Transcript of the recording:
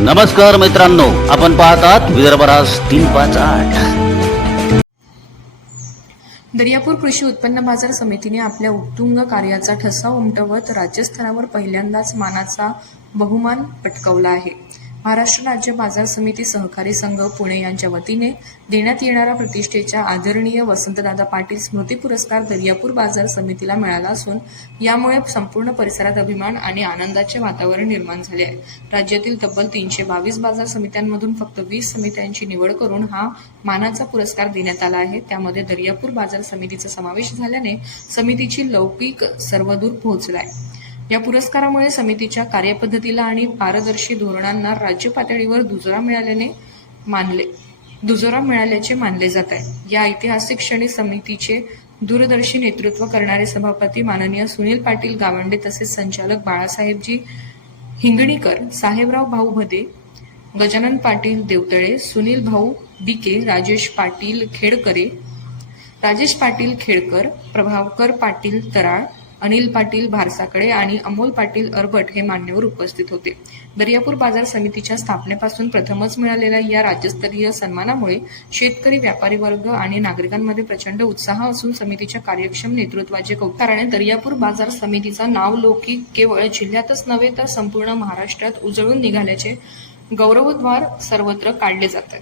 नमस्कार मित्रांनो आपण पाहतात विदर्भ तीन पाच आठ. दर्यापूर कृषी उत्पन्न बाजार समितीने आपल्या उत्तुंग कार्याचा ठसा उमटवत राज्यस्तरावर पहिल्यांदाच मानाचा बहुमान पटकवला आहे. महाराष्ट्र राज्य बाजार समिती सहकारी संघ पुणे यांच्या वतीने देण्यात येणारा प्रतिष्ठेच्या आदरणीय वसंतदादा पाटील स्मृती पुरस्कार दर्यापूर बाजार समितीला मिळाला असून यामुळे संपूर्ण परिसरात अभिमान आणि आनंदाचे वातावरण निर्माण झाले आहे. राज्यातील तब्बल तीनशे बावीस बाजार समित्यांमधून फक्त वीस समित्यांची निवड करून हा मानाचा पुरस्कार देण्यात आला आहे. त्यामध्ये दर्यापूर बाजार समितीचा समावेश झाल्याने समितीची लौकिक सर्वदूर पोहोचला आहे या पुरस्कारामुळे समितीच्या कार्यपद्धतीला आणि पारदर्शी धोरणांना राज्य पातळीवर दुजोरा मिळाल्याने मानले दुजोरा मिळाल्याचे मानले जात आहे. या ऐतिहासिक क्षणी समितीचे दूरदर्शी नेतृत्व करणारे सभापती माननीय सुनील पाटील गावंडे तसेच संचालक बाळासाहेबजी हिंगणीकर साहेबराव भाऊ भदे गजानन पाटील देवतळे सुनील भाऊ बिके राजेश पाटील खेडकरे राजेश पाटील खेडकर प्रभावकर पाटील तराळ अनिल पाटील भारसाकडे आणि अमोल पाटील अरबट हे मान्यवर उपस्थित होते. दर्यापूर बाजार समितीच्या स्थापनेपासून प्रथमच मिळालेल्या या राज्यस्तरीय सन्मानामुळे शेतकरी व्यापारी वर्ग आणि नागरिकांमध्ये प्रचंड उत्साह असून समितीच्या कार्यक्षम नेतृत्वाचे कौतुकाने दर्यापूर बाजार समितीचा नावलौकिक केवळ जिल्ह्यातच नव्हे तर संपूर्ण महाराष्ट्रात उजळून निघाल्याचे गौरवोद्वार सर्वत्र काढले जातात.